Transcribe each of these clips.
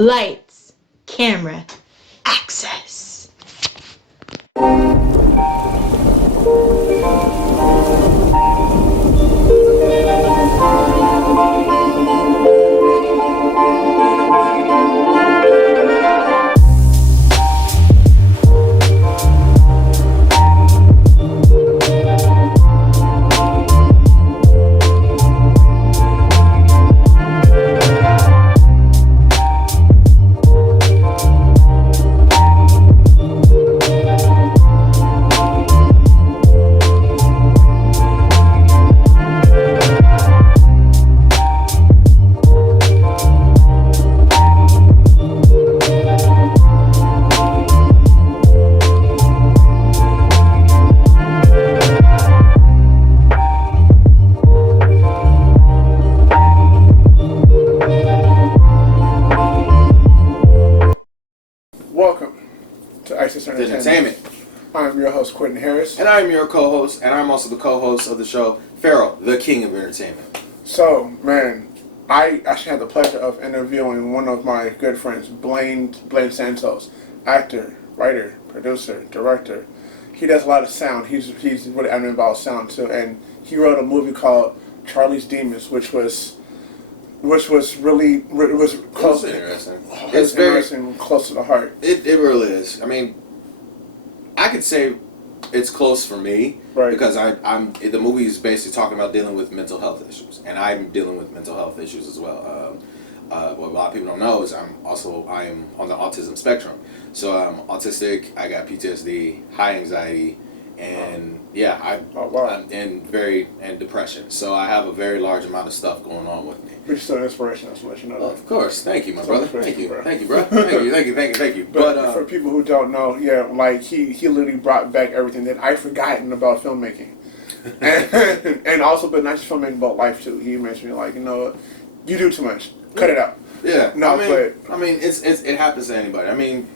Lights, camera, access. Welcome to ISIS Entertainment. I'm your host, Quentin Harris. And I'm your co-host, and I'm also the co-host of the show, FAROUQ, the king of entertainment. So, man, I actually had the pleasure of interviewing one of my good friends, BLAINE SANTOS, actor, writer, producer, director. He does a lot of sound. He's really adamant about sound too, and he wrote a movie called Charlie's Demons, which was really close. It's interesting. It's very interesting, close to the heart. It really is. I mean, I could say it's close for me, Right. because the movie is basically talking about dealing with mental health issues, and I'm dealing with mental health issues as well. What a lot of people don't know is I am on the autism spectrum, so I'm autistic. I got PTSD, high anxiety, and and depression. So I have a very large amount of stuff going on with me. Which is still an inspiration, I just want to let you know that. Of course, thank you, my So brother. inspiration, Thank you, bro. thank you, bro. Thank you. But for people who don't know, yeah, like he literally brought back everything that I'd forgotten about filmmaking, and also, but not just filmmaking, but life too. He mentioned me like, you know, you do too much, cut it out. Yeah, No, I mean, it happens to anybody. I mean,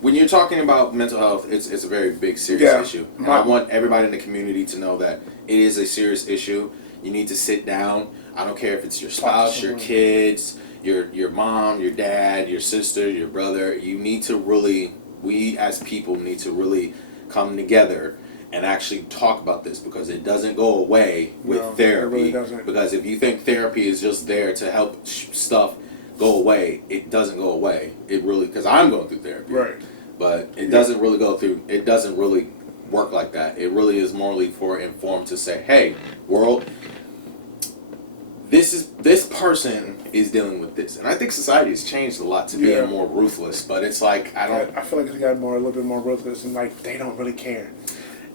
when you're talking about mental health, it's a very big, serious issue. And I want everybody in the community to know that it is a serious issue. You need to sit down. I don't care if it's your spouse, your kids, your mom, your dad, your sister, your brother. You need to really, we as people need to really come together and actually talk about this, because it doesn't go away with therapy. It really doesn't. Because if you think therapy is just there to help stuff go away, it doesn't go away. It really, because I'm going through therapy, Right. but it doesn't really go through. It doesn't really work like that. It really is morally for informed to say, hey, world, this person is dealing with this, and I think society has changed a lot to being more ruthless. But it's like I feel like it's got a little bit more ruthless, and like they don't really care.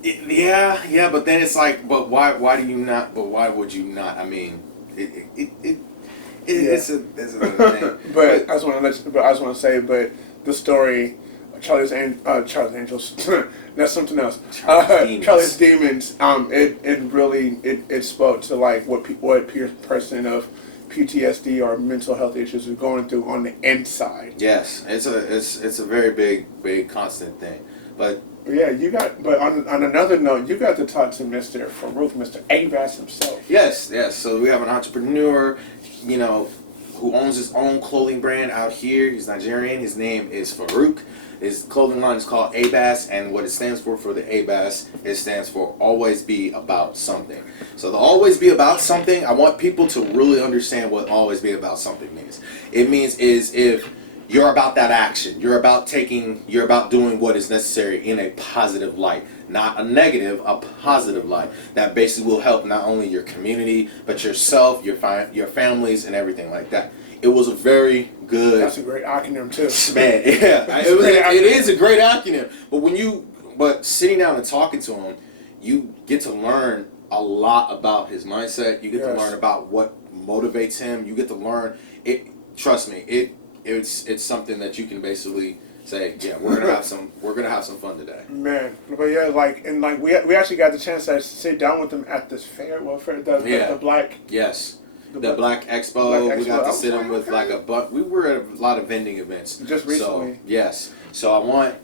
Yeah, but then it's like, but why do you not? But why would you not? I mean, it's another thing. But I just want to say, the story, Charlie's Angels, that's something else. Charlie's Demons. It really spoke to like what a person of PTSD or mental health issues is going through on the inside. Yes, it's a very big constant thing, but. Yeah, but on another note, you got to talk to Mr. FAROUQ, Mr. Abbas himself. Yes. So we have an entrepreneur, who owns his own clothing brand out here. He's Nigerian. His name is FAROUQ. His clothing line is called Abbas, and what it stands for the Abbas, it stands for Always Be About Something. So the Always Be About Something, I want people to really understand what Always Be About Something means. It means is if you're about that action. You're about doing what is necessary in a positive light. Not a negative, a positive light. That basically will help not only your community, but yourself, your families, and everything like that. It was a very good... That's a great acronym, too. Man, yeah. It is a great acronym. But sitting down and talking to him, you get to learn a lot about his mindset. You get to learn about what motivates him. You get to learn... Trust me, it's something that you can basically say, yeah, we're gonna have some fun today. Man, but yeah, we actually got the chance to sit down with him at this fair. Well, the Black. Yes. The Black Expo. We got to sit in with we were at a lot of vending events just recently. So, yes. So I want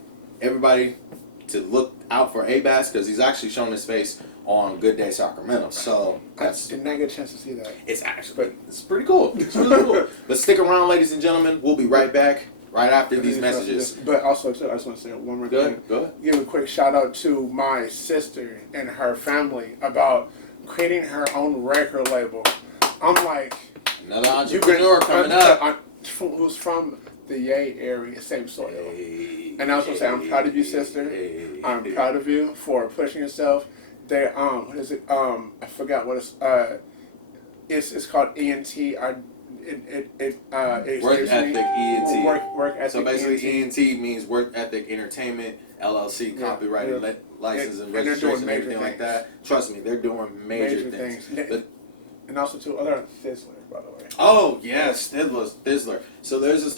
everybody to look out for Abbas, because he's actually shown his face on Good Day Sacramento. So I did not get a chance to see that. it's pretty cool. It's really cool. But stick around, ladies and gentlemen. We'll be right back right after these messages. But also, too, I just want to say one more thing. Go ahead. Give a quick shout out to my sister and her family about creating her own record label. I'm like, another entrepreneur coming up. Who's from the Yay area, same soil. And I was going to say, I'm proud of you, sister. I'm proud of you for pushing yourself. They what is it? I forgot what it's called ENT. Work ethic ENT. Work ethic. So basically, ENT means Work Ethic Entertainment LLC, copyrighted, licensed, and registration, and everything like that. Trust me, they're doing major things. And also too, other Thizzler, by the way. Oh yes, Thizzler. So there's a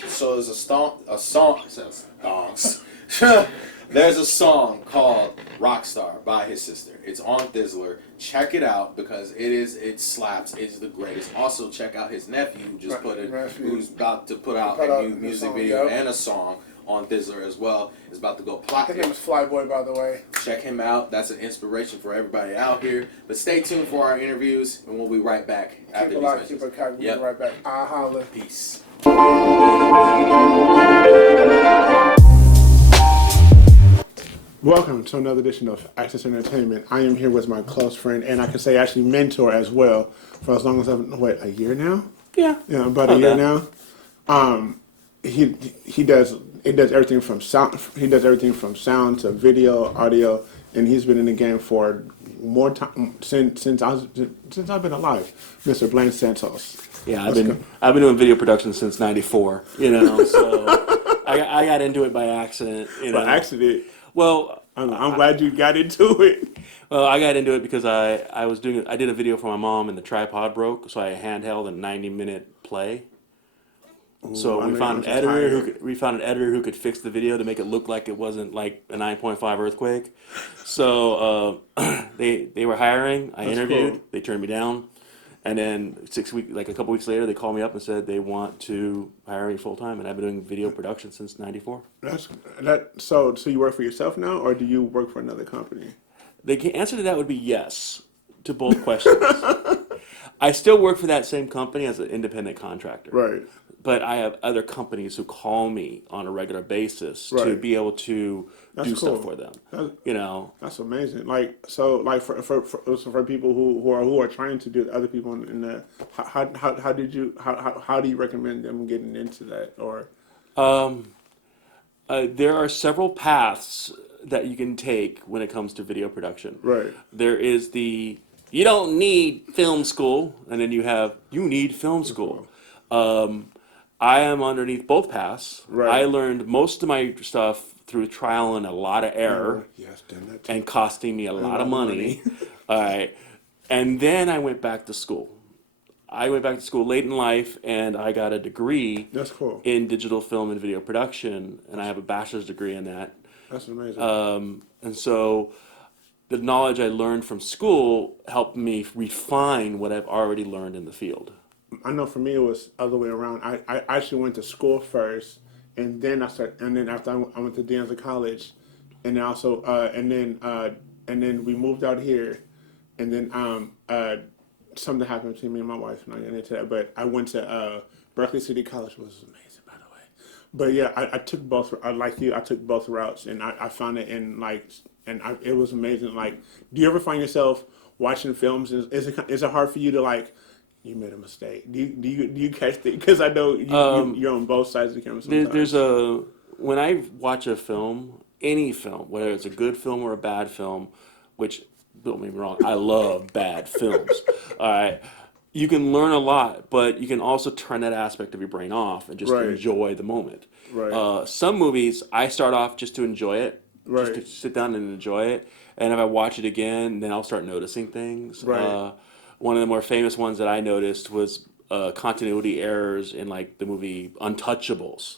there's a song called Rockstar by his sister. It's on Thizzler. Check it out because it slaps. It's the greatest. Also check out his nephew who's about to put out a new music video and a song on Thizzler as well. Is about to go platinum. His name is Flyboy, by the way. Check him out. That's an inspiration for everybody out here. But stay tuned for our interviews, and we'll be right back after these messages. Keep it cocked. We'll be right back. Holla. Peace. Welcome to another edition of Access Entertainment. I am here with my close friend, and I can say actually mentor as well, for as long as a year now? Yeah. Yeah, about a year now. He does everything from sound. He does everything from sound to video, audio, and he's been in the game for more time since I've been alive. Mr. BLAINE SANTOS. Yeah, I've been doing video production since '94. You know, so I got into it by accident. By accident. Well, I'm glad you got into it. Well, I got into it because I did a video for my mom and the tripod broke, so I handheld a 90-minute play. So we found an editor who could fix the video to make it look like it wasn't like a 9.5 earthquake. So they were hiring. I interviewed. Cool. They turned me down, and then a couple weeks later, they called me up and said they want to hire me full time. And I've been doing video production since '94. So you work for yourself now, or do you work for another company? The answer to that would be yes to both questions. I still work for that same company as an independent contractor. Right. But I have other companies who call me on a regular basis to be able to do stuff for them. That's amazing. For people who are trying to do other people in that, how do you recommend them getting into that? Or there are several paths that you can take when it comes to video production. Right. There is you don't need film school, and then you need film school. I am underneath both paths. Right. I learned most of my stuff through trial and a lot of error. Yes, done that too. And costing me a lot of money. All right. And then I went back to school. I went back to school late in life, and I got a degree in digital film and video production, and I have a bachelor's degree in that. That's amazing. And so the knowledge I learned from school helped me refine what I've already learned in the field. I know for me it was the other way around. I actually went to school first, and then after I went to De Anza College, and also and then we moved out here, and then something happened between me and my wife, and I got into that. But I went to Berkeley City College, which was amazing, by the way. But yeah, I took both. Like you, I took both routes, and I found it it was amazing. Like, do you ever find yourself watching films? Is it hard for you to you made a mistake? Do you catch it? Because I know you're on both sides of the camera sometimes. When I watch a film, any film, whether it's a good film or a bad film, which, don't get me wrong, I love bad films. All right, you can learn a lot, but you can also turn that aspect of your brain off and just enjoy the moment. Right. Some movies, I start off just to enjoy it, just to sit down and enjoy it, and if I watch it again, then I'll start noticing things. Right. One of the more famous ones that I noticed was continuity errors in the movie Untouchables.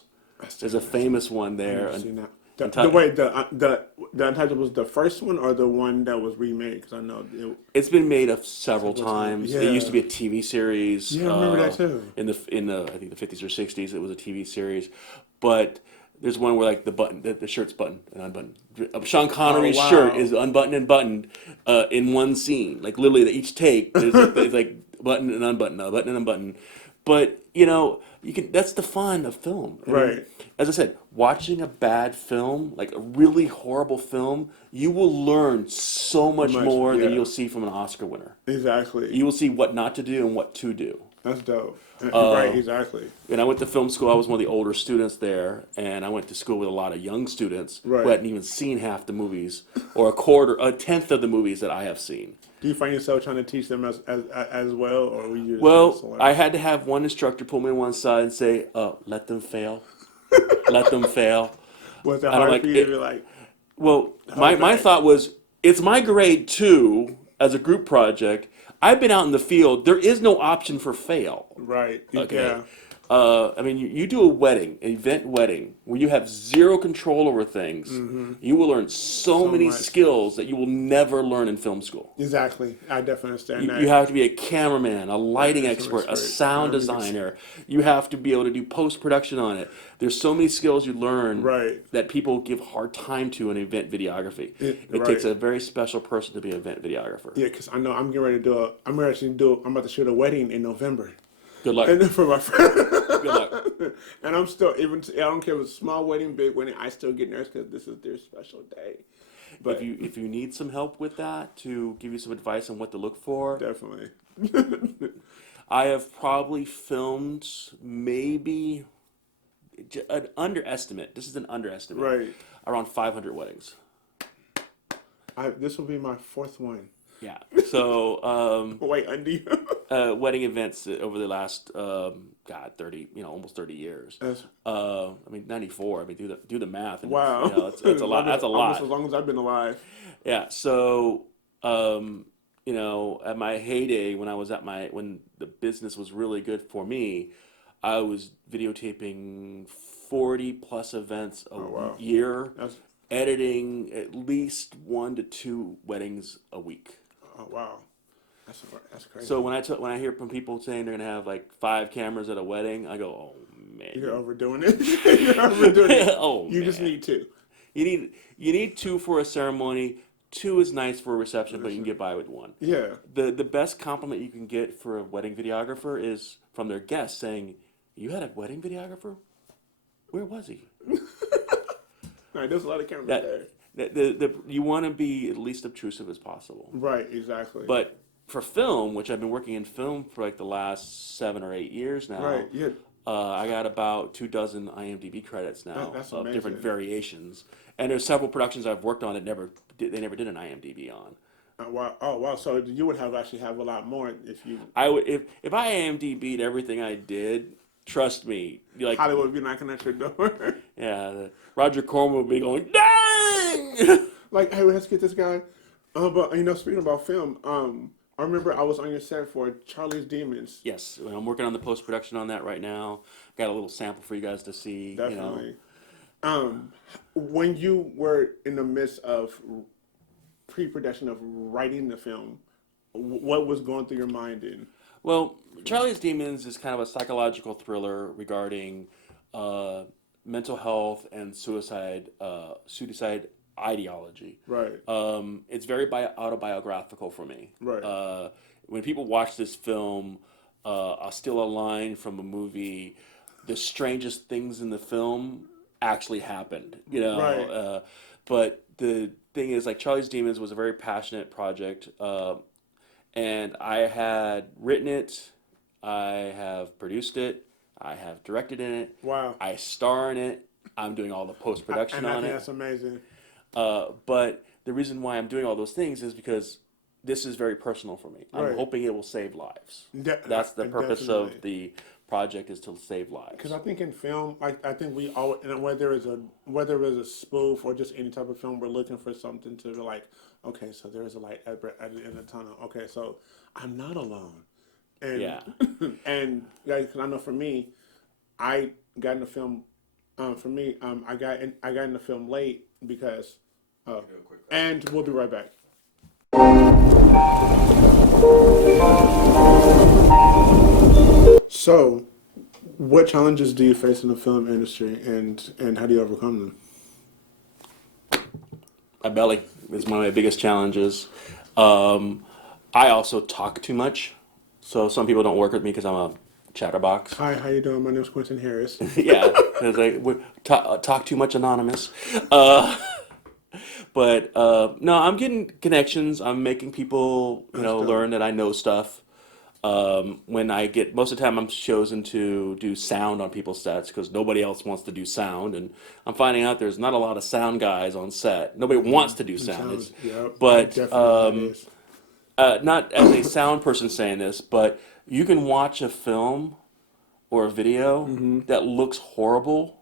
There's a famous one there. The Untouchables, the first one or the one that was remade? Because I know it's been made several times. Yeah. It used to be a TV series. Yeah, I remember that too. In the I think the 50s or 60s, it was a TV series, but There's one where like the shirt's buttoned and unbuttoned. Sean Connery's Oh, wow. shirt is unbuttoned and buttoned in one scene. Like literally, each take it's like button and unbutton, button and unbutton. But you know, you can. That's the fun of film, I mean, Right. as I said, watching a bad film, like a really horrible film, you will learn so much more than yeah. you'll see from an Oscar winner. Exactly. You will see what not to do and what to do. That's dope. Right, exactly. And I went to film school. I was one of the older students there, and I went to school with a lot of young students Right. who hadn't even seen half the movies, or a tenth of the movies that I have seen. Do you find yourself trying to teach them as well, or were you just Well, I had to have one instructor pull me on one side and say, "Let them fail, let them fail." Was it And I'm hard like, for you to be like, Well, my Okay. thought was, it's my grade 2 as a group project. I've been out in the field. There is no option for fail. right? Okay. Yeah. I mean, you do a wedding, an event wedding, where you have zero control over things. You will learn so many much. skills that you will never learn in film school. Exactly. I definitely understand You, that. you have to be a cameraman, a lighting Yeah, expert, a that's right. sound designer. You have to be able to do post production on it. There's so many skills you learn Right. that people give hard time to in event videography. It right. takes a very special person to be an event videographer. Yeah, because I know I'm getting ready to do I'm about to shoot a wedding in November. Good luck. And for my friend. Good luck. And I'm still I don't care if it's small wedding, big wedding. I still get nervous because this is their special day. But If you need some help with that, to give you some advice on what to look for, definitely. I have probably filmed maybe an underestimate. This is an underestimate. Right. Around 500 weddings. This will be my fourth one. Yeah. So Wait, Andy. wedding events over the last 30, almost 30 years. That's- I mean 94. I mean do the math. And Wow. it's a lot. That's a Almost lot. as long as I've been alive. Yeah. So at my heyday, when the business was really good for me, I was videotaping 40 plus events a wow. year, That's editing at least 1 to 2 weddings a week. oh wow. That's crazy. So when I hear from people saying they're gonna have like 5 cameras at a wedding, I go, oh man, You're overdoing it. You're overdoing it. oh You just man. need two. You need 2 for a ceremony. 2 is nice for a reception, but you can get by with 1. Yeah. The best compliment you can get for a wedding videographer is from their guests saying, "You had a wedding videographer? Where was he?" All right, there's a lot of cameras That there. you want to be at least obtrusive as possible. Right, exactly. But for film, which I've been working in film for like the last 7 or 8 years now, right, yeah. I got about 24 IMDb credits now That's of different amazing. variations, and there's several productions I've worked on that they never did an IMDb on. Wow. Oh wow. So you would actually have a lot more if you I would if I IMDb'd everything I did. Trust me, like Hollywood would be knocking at your door. Roger Corman would be going, "Dang!" Like, hey, let's get this guy. But speaking about film, I remember I was on your set for Charlie's Demons. Yes, I'm working on the post production on that right now. Got a little sample for you guys to see. Definitely. When you were in the midst of pre-production of writing the film, what was going through your mind then? Well, Charlie's Demons is kind of a psychological thriller regarding mental health and suicide ideology. Right. It's very autobiographical for me. Right. When people watch this film, I'll steal a line from a movie. The strangest things in the film actually happened. Right. But the thing is, like, Charlie's Demons was a very passionate project. And I had written it, I have produced it, I have directed in it, Wow. I star in it, I'm doing all the post production And I on think it. that's amazing. But the reason why I'm doing all those things is because this is very personal for me. I'm Right. hoping it will save lives. That's That's the purpose of the project, is to save lives. Because I think in film, I think we all, and whether it's a spoof or just any type of film, we're looking for something to be like, okay, so there is a light at the end of the tunnel. Okay, so I'm not alone. And Yeah. and because I know for me, I got in the film. I got in the film late because. And we'll be right back. So, What challenges do you face in the film industry, and how do you overcome them? My belly is one of my biggest challenges. I also talk too much, so some people don't work with me because I'm a chatterbox. Hi, how you doing? My name's Quentin Harris. Yeah, because talk too much anonymous. Uh, but no, I'm getting connections. I'm making people, That's dope. learn that I know stuff. When I get most of the time, I'm chosen to do sound on people's sets because nobody else wants to do sound, and I'm finding out there's not a lot of sound guys on set. Nobody wants to do sound. Sounds, yep. But Definitely that is. not as a sound person saying this, but you can watch a film or a video that looks horrible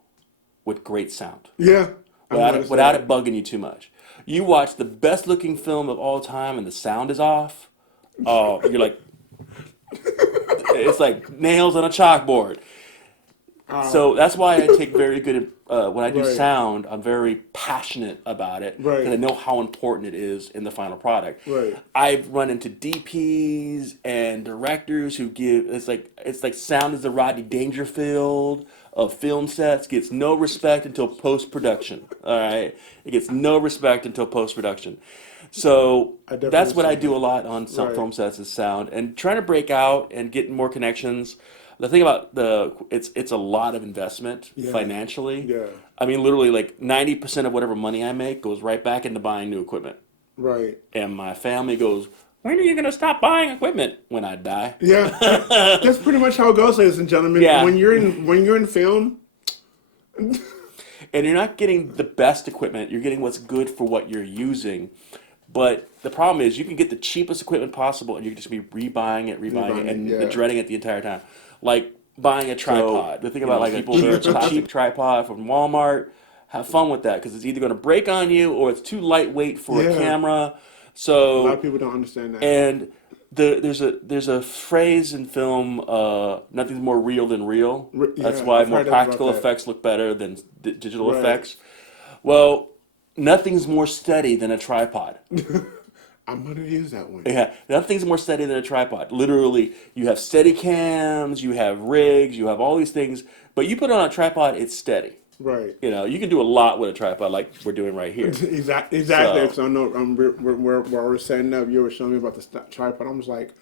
with great sound Yeah. I've noticed without that. it bugging you too much. You watch the best looking film of all time and the sound is off. Oh, you're like, it's like nails on a chalkboard. So that's why I take very good when I do Right. sound. I'm very passionate about it Right. because I know how important it is in the final product. Right. I've run into DPs and directors who give it's like sound is the Rodney Dangerfield of film sets. Gets no respect until post production. All right, it gets no respect until post production. So I definitely that's what I see do that. a lot on some Right. film sets is sound and trying to break out and get more connections. The thing about it's a lot of investment Yeah. financially. Yeah. I mean, literally, like 90% of whatever money I make goes right back into buying new equipment, Right. and my family goes, "When are you gonna stop buying equipment?" When I die. Yeah. That's pretty much how it goes, ladies and gentlemen. Yeah. When you're in film, And you're not getting the best equipment. You're getting what's good for what you're using. But the problem is, you can get the cheapest equipment possible, and you can just be rebuying it, and yeah. dreading it the entire time. Like buying a tripod. The thing about like people cheap- a cheap tripod from Walmart, have fun with that because it's either going to break on you or it's too lightweight for a Yeah. camera. a So lot of people don't understand that. and there's a phrase in film, nothing's more real than real. That's yeah, why I've more heard practical about that. effects look better than digital Right. effects. Well, nothing's more steady than a tripod. I'm gonna use that one. Yeah, nothing's more steady than a tripod. Literally, you have steady cams, you have rigs, you have all these things, but you put it on a tripod, it's steady. Right. You can do a lot with a tripod like we're doing right here. Exactly. So- Because I know while we're setting up, you were showing me about the tripod. I was like,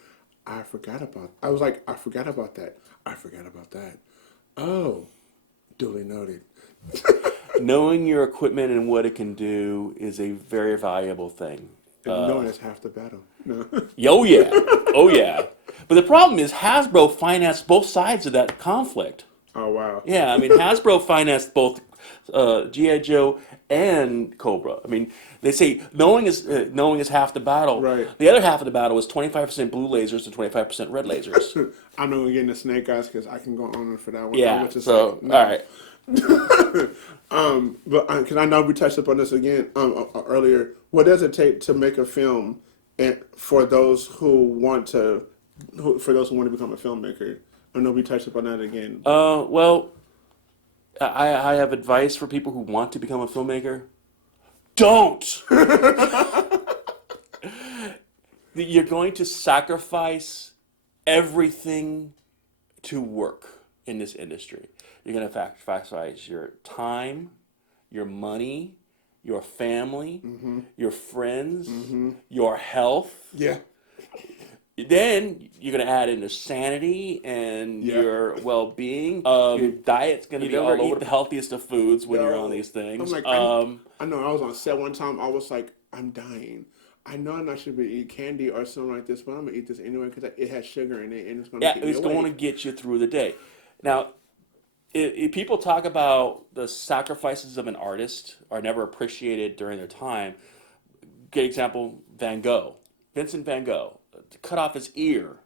I forgot about that. I forgot about that. Oh, duly noted. Knowing your equipment and what it can do is a very valuable thing. And knowing it's half the battle. No. Oh yeah, oh yeah. But the problem is Hasbro financed both sides of that conflict. Oh wow. Yeah, I mean Hasbro financed both GI Joe and Cobra. I mean they say knowing is half the battle. Right. The other half of the battle is 25% blue lasers and 25% red lasers. I know we're getting the snake eyes because I can go on for that one. Yeah. Which is So like, no. all right. But because I know we touched upon this again earlier. What does it take to make a film, and for those who want to become a filmmaker? I know we touched upon that again. Well, I have advice for people who want to become a filmmaker. Don't. You're going to sacrifice everything to work in this industry. You're going to sacrifice your time, your money, your family, your friends, your health. Yeah. Then you're going to add in the sanity and Yeah. your well-being. Your diet's going to be all over. Eat the healthiest of foods when you're on these things. I'm like, I know I was on set one time. I was like, I'm dying. I know I'm not should be eat candy or something like this, but I'm gonna eat this anyway because it has sugar in it and it's gonna Yeah, keep me it's going to awake. get you through the day. Now, if people talk about the sacrifices of an artist are never appreciated during their time, good example, Van Gogh. Vincent Van Gogh cut off his ear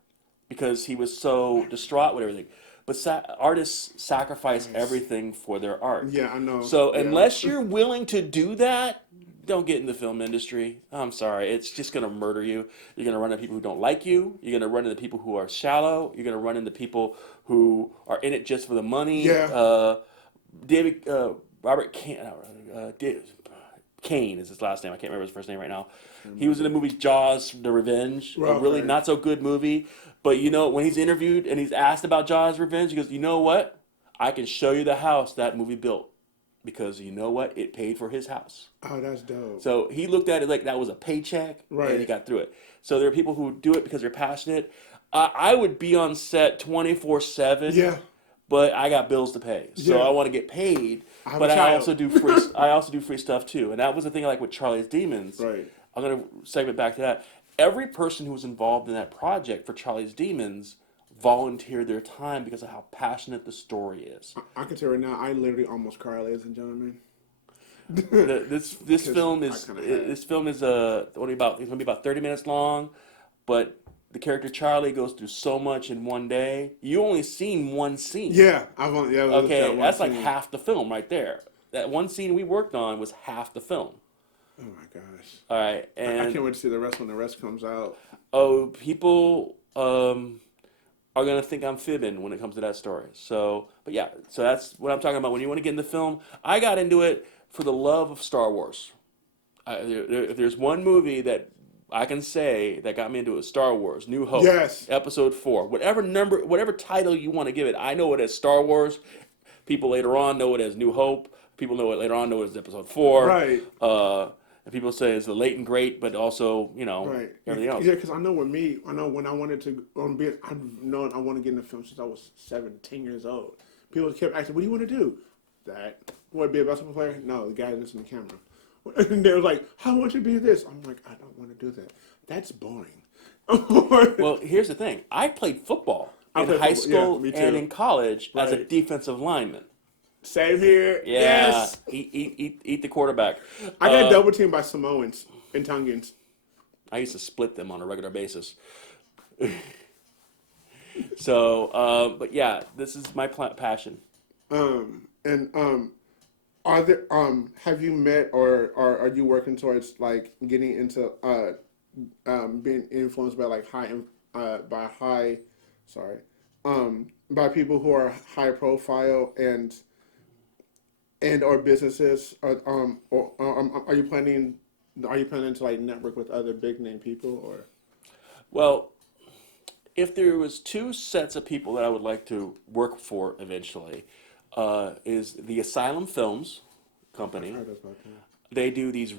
because he was so distraught with everything. But artists sacrifice everything for their art. Yeah, I know. So Yeah. unless you're willing to do that, don't get in the film industry. I'm sorry. It's just going to murder you. You're going to run into people who don't like you. You're going to run into people who are shallow. You're going to run into people who are in it just for the money. Yeah. Robert Kane is his last name. I can't remember his first name right now. He was in the movie Jaws: The Revenge, a really Right. not so good movie. But when he's interviewed and he's asked about Jaws: Revenge, he goes, "You know what? I can show you the house that movie built because you know what? It paid for his house. Oh, that's dope. So he looked at it like that was a paycheck, and he Right. got through it. So there are people who do it because they're passionate. I would be on set 24/7. Yeah. But I got bills to pay, so Yeah. I want to get paid. I have But a I child. also do free. I also do free stuff too, and that was the thing. Like with Charlie's Demons, Right. I'm gonna segment back to that. Every person who was involved in that project for Charlie's Demons volunteered their time because of how passionate the story is. I can tell you right now, I literally almost cried, ladies and gentlemen. This film I is kinda had- this film is only about it's gonna be about 30 minutes long, but the character Charlie goes through so much in one day. You only seen one scene. Yeah, I've only Okay, one that's like scene. half the film right there. That one scene we worked on was half the film. Oh my gosh. All right, I and can't wait to see the rest when the rest comes out. oh, people are gonna think I'm fibbing when it comes to that story. So, but yeah, so that's what I'm talking about. When you want to get into film, I got into it for the love of Star Wars. If there's one movie that I can say that got me into it, Star Wars, New Hope, Yes. Episode 4, whatever title you want to give it, I know it as Star Wars. People later on know it as New Hope. People know it later on know it as Episode 4. Right. And people say it's the late and great, but also Right. everything else. Yeah, because I know with me, I know when I wanted to I've known I want to get into film since I was 17 years old. People kept asking, "What do you want to do?" That want to be a basketball player? No, the guy that's in the camera. And they was like, "How much to be this?" I'm like, "I don't want to do that. That's boring." Well, here's the thing. I played football I in played high football, yeah, school me too. and in college as a Right. defensive lineman. Same here. Yeah, Yes. eat the quarterback. I got double teamed by Samoans and Tongans. I used to split them on a regular basis. So, but yeah, this is my passion. Are there have you met or are you working towards like getting into being influenced by like by people who are high profile and or businesses or are you planning to like network with other big name people or Well, if there was two sets of people that I would like to work for eventually, is the Asylum Films company. heard about that? They do these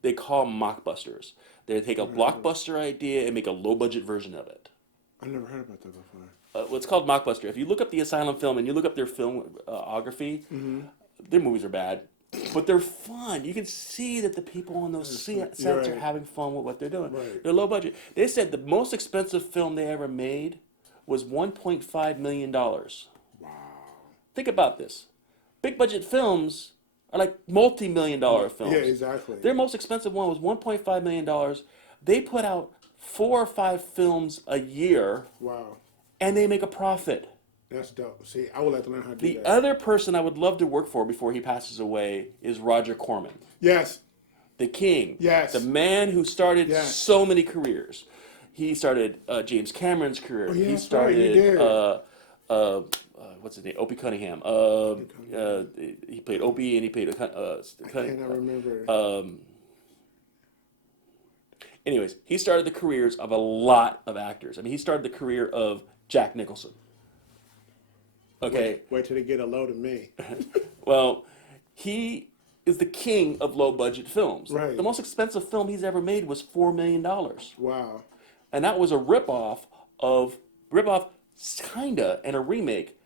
they call them mockbusters. They take a blockbuster idea and make a low budget version of it. I never heard about that before. Well, it's called mockbuster. If you look up the Asylum Film and you look up their filmography, their movies are bad, but they're fun. You can see that the people on those sets are right. having fun with what they're doing. Right. They're low budget. They said the most expensive film they ever made was $1.5 million. Wow. Think about this. Big budget films are like multi-million-dollar films. Yeah, exactly. Their most expensive one was $1.5 million. They put out 4 or 5 films a year, Wow. and they make a profit. That's dope. See, I would like to learn how to do The that. other person I would love to work for before he passes away is Roger Corman, Yes. the king, Yes. the man who started Yes. so many careers. He started James Cameron's career. Oh, yeah, he that's right, he started did. what's his name? Opie Cunningham. He played Opie and he played I cannot remember. anyways, he started the careers of a lot of actors. I mean, he started the career of Jack Nicholson. Okay, Wait till they get a load of me. well, he is the king of low budget films. Right. The most expensive film he's ever made was $4 million. Wow. And that was a ripoff, kinda, and a remake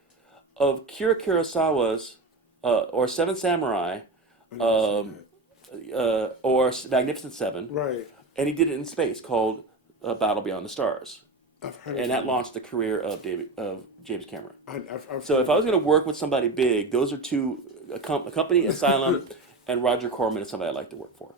of Kira Kurosawa's, or Seven Samurai, or Magnificent Seven. Right. And he did it in space called Battle Beyond the Stars. I've heard And that launched the career of James Cameron. I've So if I was going to work with somebody big, those are two, a company, Asylum, and Roger Corman is somebody I'd like to work for.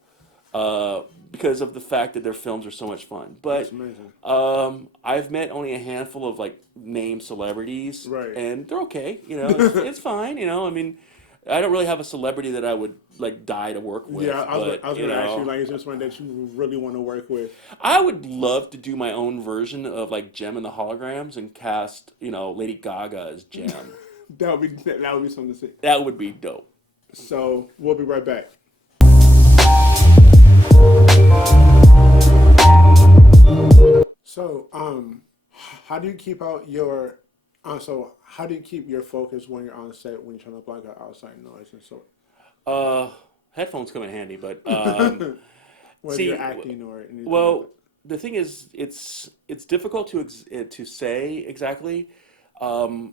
Because of the fact that their films are so much fun. But That's amazing. I've met only a handful of like named celebrities, Right. and they're okay. You know, it's fine. You know, I mean, I don't really have a celebrity that I would like die to work with. Yeah, I was but, going to ask you, like, is there someone that you really want to work with? I would love to do my own version of like Gem and the Holograms and cast, Lady Gaga as Gem. That would be something to see. That would be dope. So we'll be right back. So, how do you keep out your So how do you keep your focus when you're on set when you're trying to block out outside noise and so? Headphones come in handy, but Whether see, you're acting or anything like well, the thing is, it's difficult to say exactly. I'm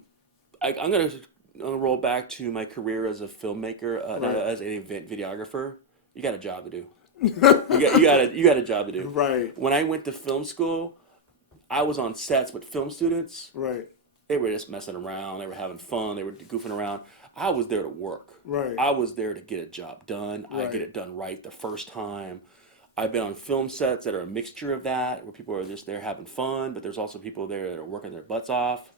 gonna roll back to my career as a filmmaker, Right. as a videographer. You got a job to do. You got a job to do. Right. When I went to film school, I was on sets with film students. Right. They were just messing around. They were having fun. They were goofing around. I was there to work. Right. I was there to get a job done. I Right. get it done right the first time. I've been on film sets that are a mixture of that, where people are just there having fun, but there's also people there that are working their butts off.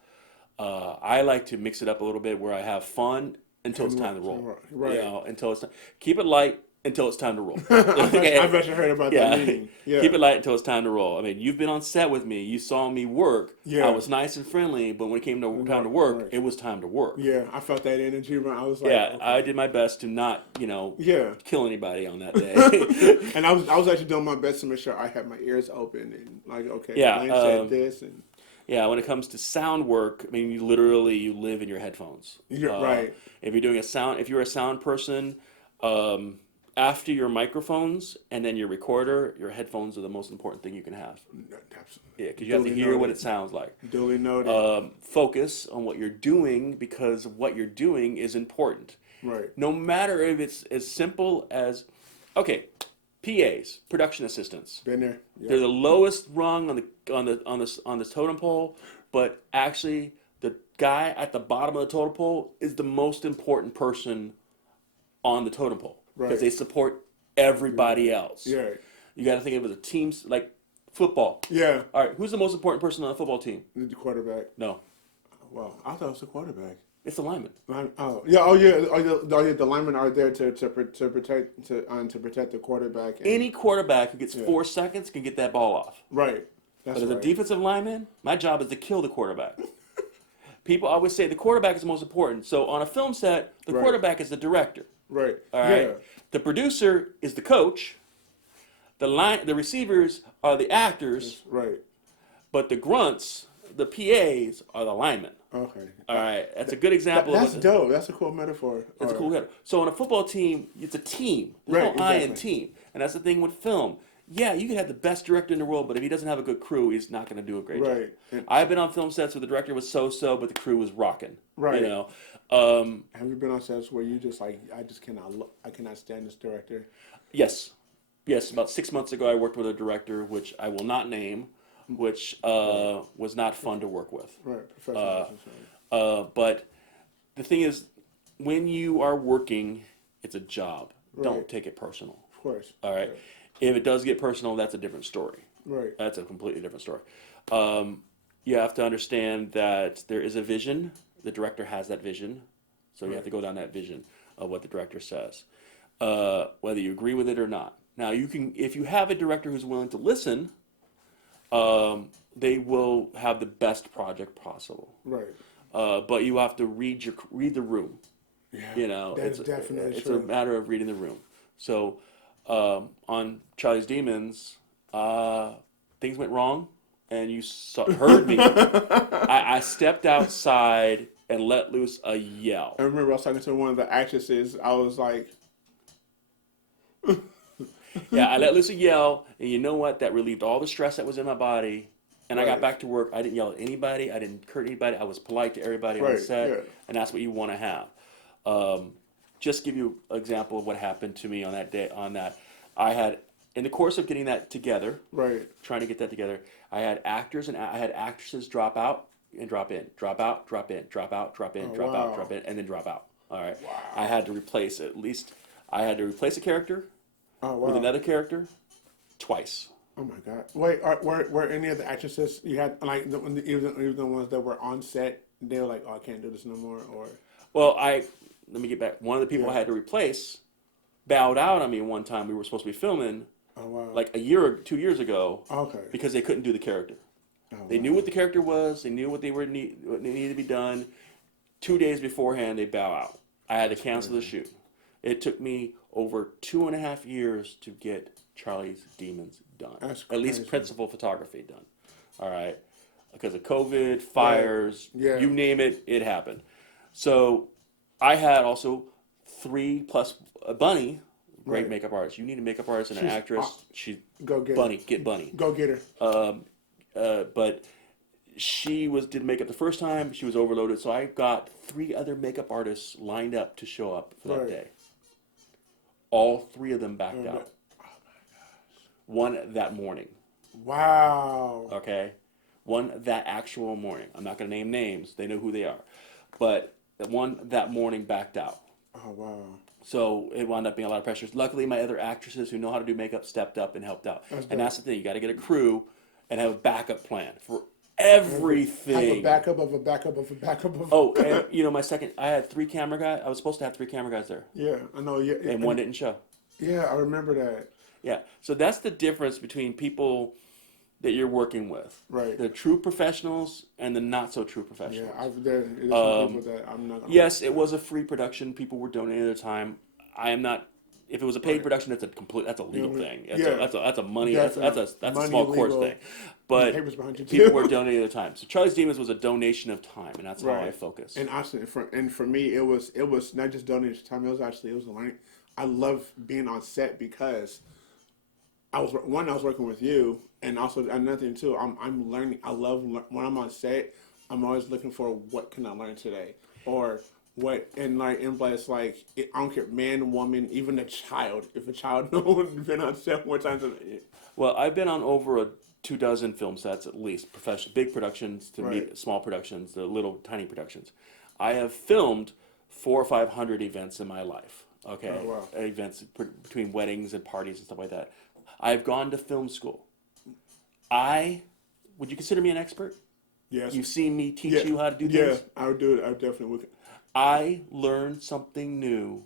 I like to mix it up a little bit where I have fun until it's time to roll. Right. You know, until it's time. Keep it light until it's time to roll. I bet you heard about Yeah. that meeting. Yeah. Keep it light until it's time to roll. I mean, you've been on set with me. You saw me work. Yeah. I was nice and friendly, but when it came to time to work, Right. it was time to work. Yeah, I felt that energy when I was like, Yeah, okay. I did my best to not, Yeah. kill anybody on that day. And I was actually doing my best to make sure I had my ears open and like, okay, Yeah, Blaine said this and Yeah, when it comes to sound work, I mean, you live in your headphones. You're right. If you're a sound person, after your microphones and then your recorder, your headphones are the most important thing you can have. Absolutely. Yeah, because you have to Duly hear what noted. it sounds like. Duly noted. Focus on what you're doing because what you're doing is important. Right. No matter if it's as simple as, okay, PAs, production assistants. Been there. Yeah. They're the lowest rung on the totem pole, but actually the guy at the bottom of the totem pole is the most important person on the totem pole because Right. they support everybody else. Yeah. You got to think of it as a team like football. Yeah. All right, who's the most important person on the football team? The quarterback. No, Well, I thought it was the quarterback. it's the lineman. Oh yeah, oh yeah, the linemen are there to protect the quarterback. And, Any quarterback who gets Yeah. 4 seconds can get that ball off. right. That's But as a right. defensive lineman, my job is to kill the quarterback. People always say the quarterback is the most important. So on a film set, the Right. quarterback is the director. Right. All right. Yeah. The producer is the coach. The receivers are the actors, Right. but the grunts, the PAs, are the linemen. Okay. All right. That's a good example. That's of dope. That's a cool metaphor. That's a Or- cool header. So on a football team, it's a team. There's Right, no I in exactly. team, and that's the thing with film. Yeah, you can have the best director in the world, but if he doesn't have a good crew, he's not going to do a great job. Right. And I've been on film sets where the director was so-so, but the crew was rocking. Right. You know, have you been on sets where you just like I just cannot look, I cannot stand this director? yes, yes. About 6 months ago, I worked with a director, which I will not name, which was not fun to work with. Right. Professional. But the thing is, when you are working, it's a job. Don't Right. take it personal. Of course. All right. If it does get personal, that's a different story. Right. That's a completely different story. You have to understand that there is a vision. The director has that vision. So you have to go down that vision of what the director says, whether you agree with it or not. Now, you can, if you have a director who's willing to listen, they will have the best project possible. Right. But you have to read the room. Yeah. You know, That's definitely it's true. a matter of reading the room. So on Charlie's Demons, things went wrong, and you heard me. I stepped outside and let loose a yell. I remember I was talking to one of the actresses. I was like, Yeah, I let loose a yell, and you know what? That relieved all the stress that was in my body. And I got Right. back to work. I didn't yell at anybody. I didn't hurt anybody. I was polite to everybody on Right, set, yeah. and that's what you want to have. Just give you an example of what happened to me on that day. I had, in the course of getting that together, right. trying to get that together, I had actors and I had actresses drop out and drop in, drop out, drop in, drop out, drop in, drop wow. out, drop in, and then drop out. All right. Wow. I had to replace a character Oh wow. with another character twice. Oh my god. Wait, were any of the actresses you had like even the ones that were on set? They were like, oh, I can't do this no more, or Well, let me get back. One of the people I had to replace bowed out on me one time. We were supposed to be filming oh wow. like a year or 2 years ago okay. because they couldn't do the character. Oh, They wow. knew what the character was. They knew what what needed to be done. 2 days beforehand, they bow out. I had to cancel the shoot. It took me over 2.5 years to get Charlie's Demons done. That's At least crazy. principal photography done. All right. because of COVID, fires, Yeah. you name it, it happened. So I had also 3 plus a Bunny, great Right. makeup artist. You need a makeup artist and an She's actress. She's Go get Bunny, her. get Bunny. Go get her. But she did makeup the first time. She was overloaded, so I got 3 other makeup artists lined up to show up for that Right. day. All 3 of them backed out. One that morning. Wow. Okay, one that actual morning. I'm not gonna name names. They know who they are, but the one that morning backed out. Oh wow. So it wound up being a lot of pressure. Luckily, my other actresses who know how to do makeup stepped up and helped out. And that's the thing. You got to get a crew and have a backup plan for everything. Have a backup of a backup of a backup of. Oh, and I had 3 camera guys. I was supposed to have 3 camera guys there, Yeah, I know. Yeah, and one didn't show. Yeah, I remember that. Yeah. So that's the difference between people that you're working with. Right. The true professionals and the not so true Yeah, professionals. there's some people that I'm not. Gonna Yes, it was a free production. People were donating their time. I am not. If it was a paid production, that's a legal thing. That's a money. That's a Money, small court legal, thing. But papers behind you, people too. were donating their time. So Charlie's Demons was a donation of time, and that's how I focus. And actually, for me, it was not just donating time. It was a learning. I love being on set because I was working with you, and also another thing too. I'm learning. I love when I'm on set. I'm always looking for what can I learn today, or what it's like I don't care, man, woman, even a child. If a child knows been on set more times than Well, I've been on over 24 film sets at least, big productions to Right. small productions, the little tiny productions. I have filmed 400 or 500 events in my life. Okay, Oh, wow. Events between weddings and parties and stuff like that. I've gone to film school. Would you consider me an expert? Yes. You've seen me teach you how to do things. Yeah, I would do it. I definitely would. I learn something new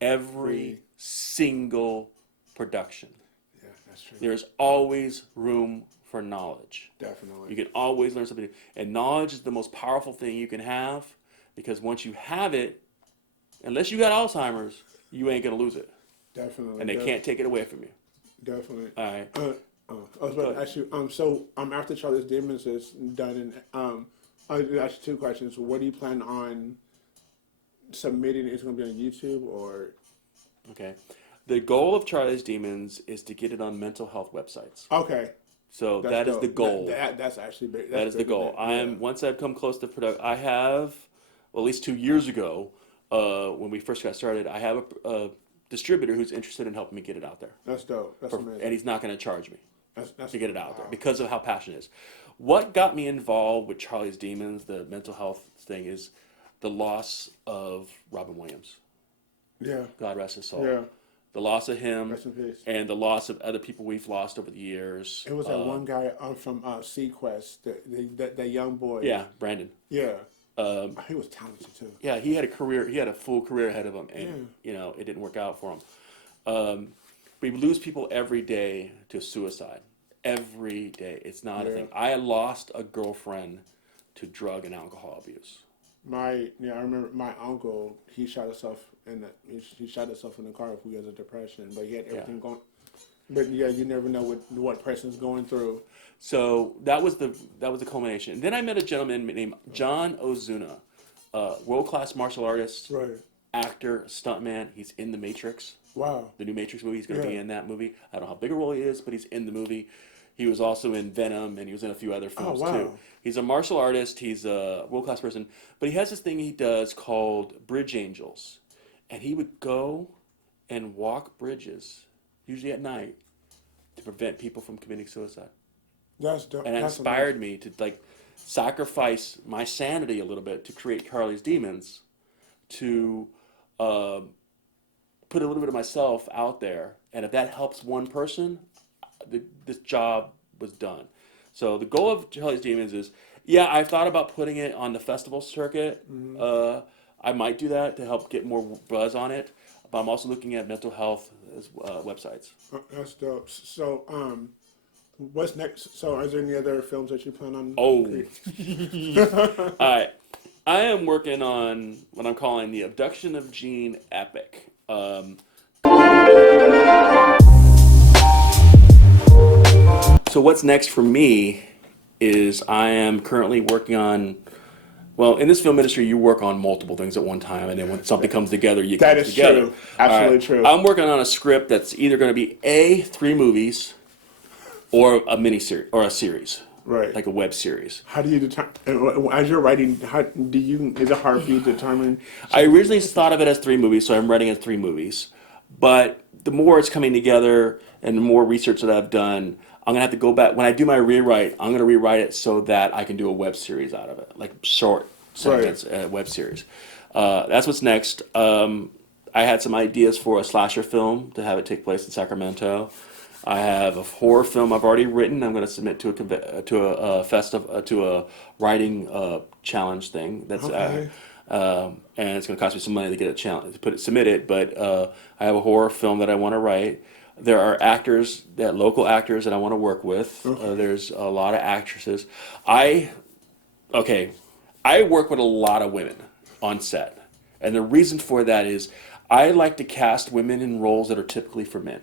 every single production. Yeah, that's true. There's always room for knowledge. Definitely. You can always learn something new. And knowledge is the most powerful thing you can have, because once you have it, unless you got Alzheimer's, you ain't going to lose it. Definitely. And they can't take it away from you. Definitely. All right. I was about to ask you. So after Charlie's Demons is done, and I ask you 2 questions. What do you plan on submitting? Is it going to be on YouTube or? Okay. The goal of Charlie's Demons is to get it on mental health websites. Okay. So That's that is dope. the goal. That's actually big. That is the goal. Once I've come close to production, I have, well, at least 2 years ago, when we first got started, I have a distributor who's interested in helping me get it out there. That's dope. That's amazing. And he's not going to charge me That's to get it out there because of how passionate it is. What got me involved with Charlie's Demons, the mental health thing, is the loss of Robin Williams. Yeah. God rest his soul. Yeah. The loss of him Rest in peace. and the loss of other people we've lost over the years. It was that one guy from Sequest, that young boy. Yeah, Brandon. Yeah. He was talented too. Yeah, he had a career. He had a full career ahead of him, and it didn't work out for him. We lose people every day to suicide. Every day, it's not a thing. I lost a girlfriend to drug and alcohol abuse. I remember my uncle. He shot himself he shot himself in the car because of depression, but he had everything going. But yeah, you never know what person's going through. So that was the culmination. And then I met a gentleman named John Ozuna, world-class martial artist, Right. actor, stuntman. He's in The Matrix. Wow. The new Matrix movie. He's going to be in that movie. I don't know how big a role he is, but he's in the movie. He was also in Venom, and he was in a few other films too. He's a martial artist. He's a world-class person. But he has this thing he does called Bridge Angels. And he would go and walk bridges, usually at night, to prevent people from committing suicide. That's dope. And it That's inspired me to sacrifice my sanity a little bit to create Charlie's Demons, to put a little bit of myself out there. And if that helps one person, this job was done. So the goal of Charlie's Demons is, I've thought about putting it on the festival circuit. Mm-hmm. I might do that to help get more buzz on it. But I'm also looking at mental health websites. That's dope. So, what's next? So, is there any other films that you plan on? Oh, all right. I am working on what I'm calling the Abduction of Gene epic. So what's next for me is I am currently working on. Well, in this film industry, you work on multiple things at one time, and then when something comes together, you That come is together. true. Absolutely true. I'm working on a script that's either going to be 3 movies, or a miniseries or a series, Right. like a web series. How do you determine, as you're writing, is it hard for you to determine? I originally thought of it as 3 movies, so I'm writing it as 3 movies. But the more it's coming together and the more research that I've done, I'm gonna have to go back. When I do my rewrite, I'm gonna rewrite it so that I can do a web series out of it, like short segments, web series. That's what's next. I had some ideas for a slasher film to have it take place in Sacramento. I have a horror film I've already written. I'm going to submit to a festival, to a writing challenge thing. That's Okay. and it's going to cost me some money to get a challenge, submit it. But I have a horror film that I want to write. There are local actors that I want to work with. There's a lot of actresses. I work with a lot of women on set, and the reason for that is I like to cast women in roles that are typically for men.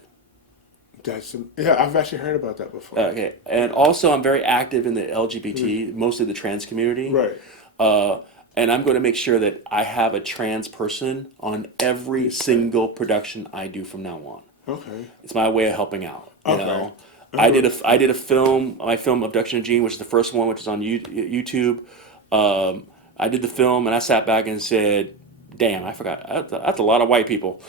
I've actually heard about that before. Okay, and also I'm very active in the LGBT, mostly the trans community. Right. And I'm going to make sure that I have a trans person on every single production I do from now on. Okay. It's my way of helping out. You Okay. know, I did a film, my film Abduction of Gene, which is the first one, which is on YouTube. I did the film, and I sat back and said, "Damn, I forgot. That's a lot of white people,"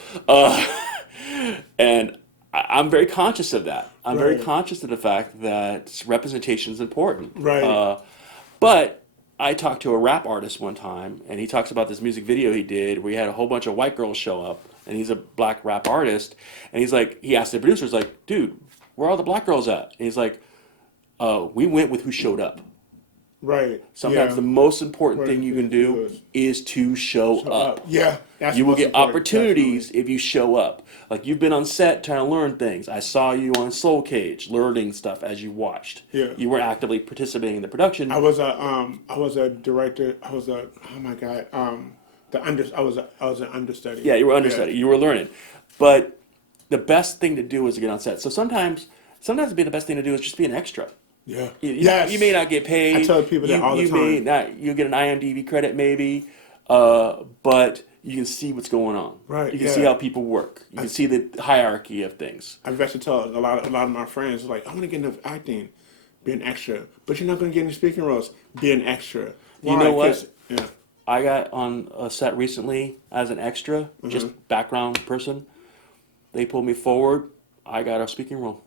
and I'm very conscious of that. I'm very conscious of the fact that representation is important. Right. But I talked to a rap artist one time, and he talks about this music video he did where he had a whole bunch of white girls show up, and he's a black rap artist, and he asked the producers, like, "Dude, where are all the black girls at?" And he's like, "We went with who showed up." Right. Sometimes the most important thing you can do is to show up. Yeah. That's You will most get important, opportunities definitely. if you show up. Like you've been on set trying to learn things. I saw you on Soul Cage learning stuff as you watched. Yeah. You were actively participating in the production. I was a director. I was a, oh my God, I was an understudy. Yeah, you were understudy. You were learning. But the best thing to do is to get on set. So sometimes the best thing to do is just be an extra. Yeah. You may not get paid. I tell people that all the time. You'll get an IMDb credit maybe, but you can see what's going on. Right, You can yeah. see how people work. You can see the hierarchy of things. I've actually told a lot of my friends, like, I want to get into acting, be an extra, but you're not going to get any speaking roles. Be an extra. You know what? 'Cause- Yeah. I got on a set recently as an extra, just background person. They pulled me forward. I got a speaking role.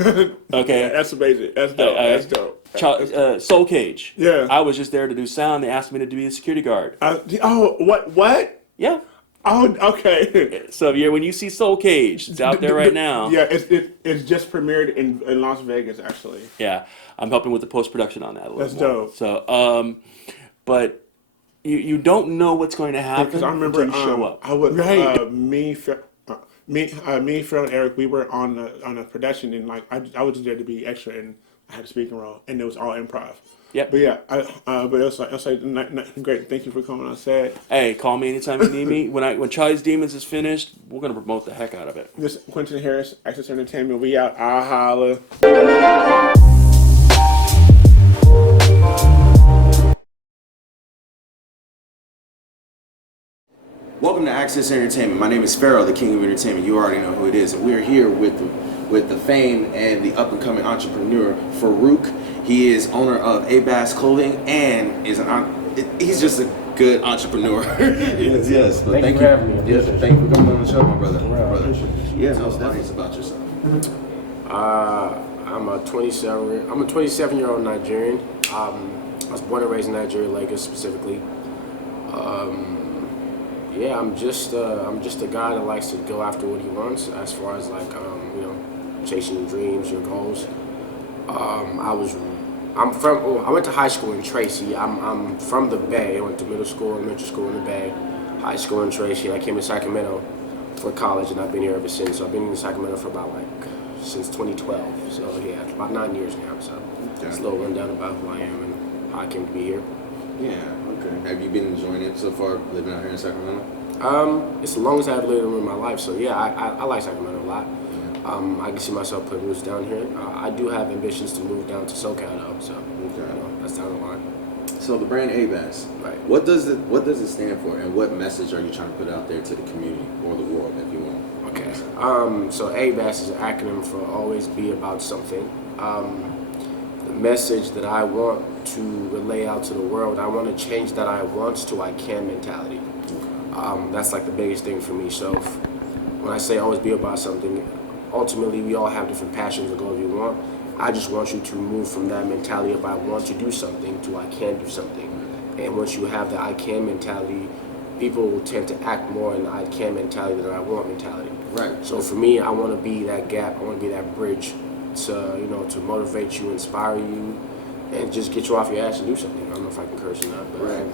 Okay. That's amazing. That's dope. That's dope. Soul Cage. Yeah. I was just there to do sound. They asked me to be a security guard. What? Yeah. Oh, okay. So when you see Soul Cage, it's out there right now. Yeah, it's just premiered in Las Vegas, actually. Yeah, I'm helping with the post production on that a little That's more. dope. So, but you don't know what's going to happen Because I remember until you show up. I would me, Phil, and Eric, we were on a production, and like I was there to be extra, and I had a speaking role, and it was all improv. Yep. But yeah, but it was like great. Thank you for coming on set. Hey, call me anytime you need me. When Charlie's Demons is finished, we're gonna promote the heck out of it. This is Quentin Harris, Access Entertainment. We out. I holla. Welcome to Access Entertainment. My name is FAROUQ, the King of Entertainment. You already know who it is. And we're here with the fame and the up-and-coming entrepreneur, FAROUQ. He is owner of A-Bass Clothing and he's just a good entrepreneur. yes. Thank you for having me. Yes, thank you for coming on the show, my brother. Yeah, Tell most us definitely. about yourself. I'm a 27-year-old Nigerian. I was born and raised in Nigeria, Lagos specifically. Yeah, I'm just a guy that likes to go after what he wants, as far as like chasing your dreams, your goals. I went to high school in Tracy. I'm from the Bay. I went to middle school, elementary school in the Bay, high school in Tracy. I came to Sacramento for college, and I've been here ever since. So I've been in Sacramento for about since 2012. So yeah, about 9 years now. So it's a little rundown about who I am and how I came to be here. Yeah, okay. Have you been enjoying it so far, living out here in Sacramento? It's the longest I've lived in my life. So yeah, I like Sacramento a lot. I can see myself putting roots down here. I do have ambitions to move down to SoCal though, so that's down the line. So the brand ABAS, Right. what does it stand for, and what message are you trying to put out there to the community or the world, if you want? Okay. So ABAS is an acronym for Always Be About Something. The message that I want to relay out to the world, I want to change that I want to I can mentality. That's like the biggest thing for me. So when I say always be about something, ultimately we all have different passions and goals we want. I just want you to move from that mentality of I want to do something to I can do something. And once you have the I can mentality, people will tend to act more in the I can mentality than I want mentality. Right. So for me, I want to be that gap. I want to be that bridge to to motivate you, inspire you, and just get you off your ass and do something. I don't know if I can curse or not, but Right.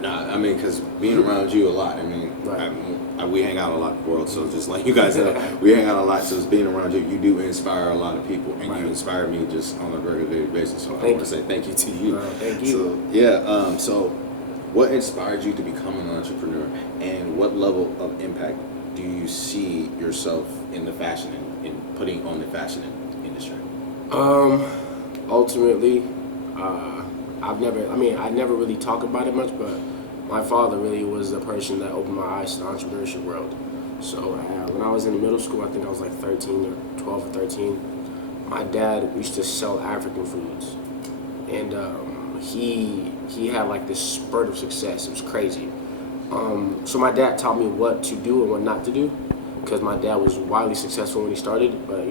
Nah, I mean, because being around you a lot, I mean, Right. we hang out a lot in the world, so just like you guys know, we hang out a lot, so it's being around you, you do inspire a lot of people, and you inspire me just on a regular daily basis, so I want to say thank you to you. Thank you. So, yeah, so what inspired you to become an entrepreneur, and what level of impact do you see yourself in the fashion, in putting on the fashion industry? Ultimately, I never really talk about it much, but my father really was the person that opened my eyes to the entrepreneurship world. So when I was in middle school, I think I was like 13 or 12 or 13, my dad used to sell African foods. And he had like this spurt of success. It was crazy. So my dad taught me what to do and what not to do, because my dad was wildly successful when he started, but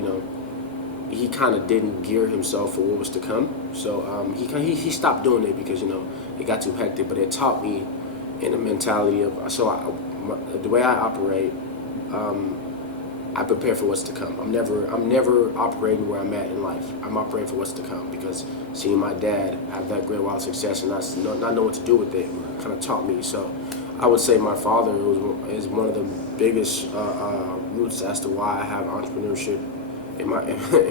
he kind of didn't gear himself for what was to come. So he stopped doing it because it got too hectic. But it taught me in a mentality of the way I operate. I prepare for what's to come. I'm never operating where I'm at in life. I'm operating for what's to come, because seeing my dad have that great wild success and not know what to do with it kind of taught me. So I would say my father is one of the biggest roots as to why I have entrepreneurship in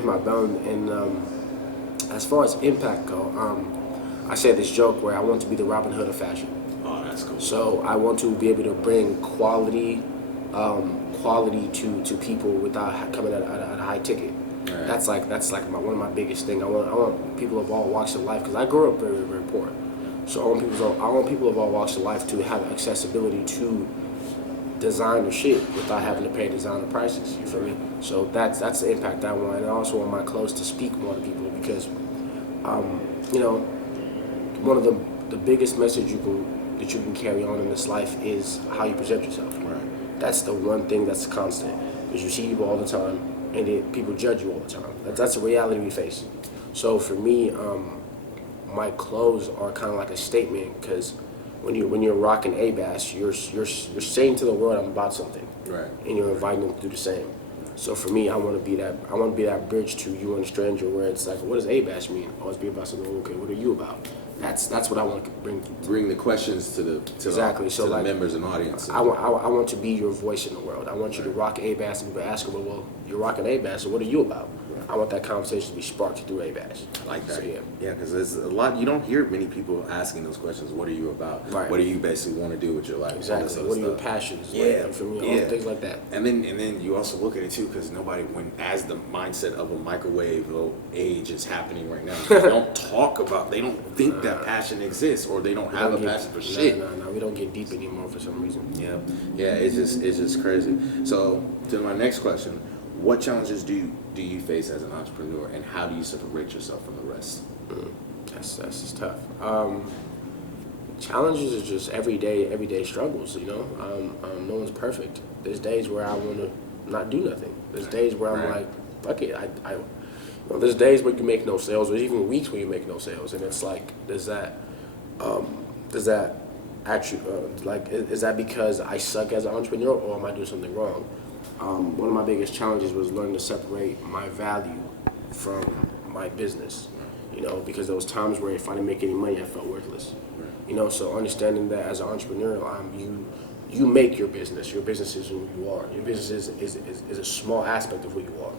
my bone. And as far as impact go, I say this joke where I want to be the Robin Hood of fashion. Oh, that's cool. So I want to be able to bring quality to people without coming at a high ticket. Right. That's like one of my biggest things. I want people of all walks of life, because I grew up very, very poor. So I want people of all walks of life to have accessibility to designer shit without having to pay designer prices. You feel me? So that's the impact I want. And I also want my clothes to speak more to people, because one of the biggest message that you can carry on in this life is how you present yourself. Right. That's the one thing that's constant, because you see people all the time and people judge you all the time. That's a reality we face. So for me, my clothes are kind of like a statement, because when you're rocking ABAS, you're saying to the world I'm about something, Right. and you're inviting them to do the same. So for me, I want to be that bridge to you and a stranger, where it's like, what does ABAS mean? Always be about something. Okay, what are you about? That's what I want to Bring the questions to the exactly. So the like, members and audience. I want to be your voice in the world. I want you to rock ABAS, and people ask, well, you're rocking ABAS, so what are you about? I want that conversation to be sparked through ABAS. I like that. So, yeah. Yeah, because there's a lot. You don't hear many people asking those questions. What are you about? Right. What do you basically want to do with your life? Exactly. What are your passions? Yeah, For me, yeah. things like that. And then you also look at it too, because as the mindset of a microwave age is happening right now, they don't talk about. They don't think that passion exists, or they don't have a passion for shit. No, we don't get deep anymore for some reason. Yeah. It's just crazy. So to my next question, what challenges do you face as an entrepreneur, and how do you separate yourself from the rest? That's just tough. Challenges are just everyday struggles. No one's perfect. There's days where I want to not do nothing. There's days where I'm like, fuck it. There's days where you make no sales. There's even weeks where you make no sales, and it's like, does that actually is that because I suck as an entrepreneur, or am I doing something wrong? One of my biggest challenges was learning to separate my value from my business. Because there was times where if I didn't make any money, I felt worthless. So understanding that as an entrepreneur, you make your business. Your business is who you are. Your business is a small aspect of who you are.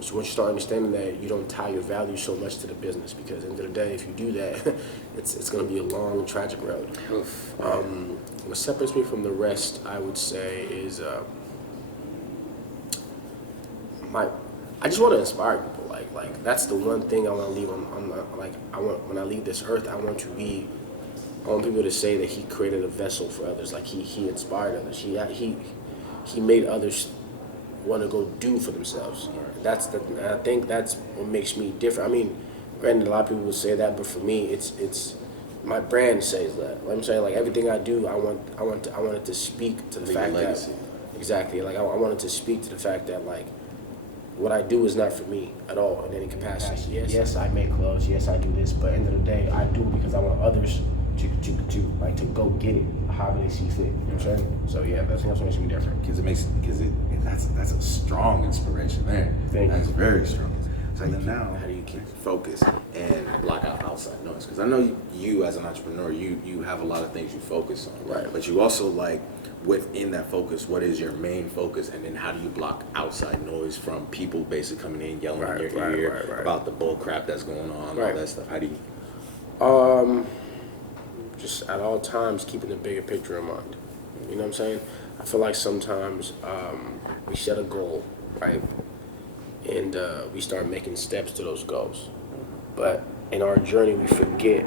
So once you start understanding that, you don't tie your value so much to the business, because at the end of the day, if you do that, it's going to be a long and tragic road. What separates me from the rest, I would say, is I just want to inspire people. Like that's the one thing I want to leave I want when I leave this earth, I want people to say that he created a vessel for others. Like he inspired others. He made others want to go do for themselves. I think that's what makes me different. I mean, granted, a lot of people will say that, but for me, it's my brand says that. Like I'm saying, like everything I do, I want it to speak to the fact that exactly. Like I want it to speak to the fact that like what I do is not for me at all in any capacity. Yes, I make clothes. Yes, I do this, but at the end of the day, I do it because I want others to go get it however they see fit. You know what I'm saying? So yeah, that's what makes me different. That's a strong inspiration there. That's very strong. So then now, How do you keep focus and block out outside noise? Because I know you as an entrepreneur, you have a lot of things you focus on, Right. But you also like within that focus, what is your main focus, and then how do you block outside noise from people basically coming in yelling in your ear about the bull crap that's going on, all that stuff? How do you? Just at all times keeping the bigger picture in mind. You know what I'm saying? I feel like sometimes we set a goal, right? And we start making steps to those goals. But in our journey, we forget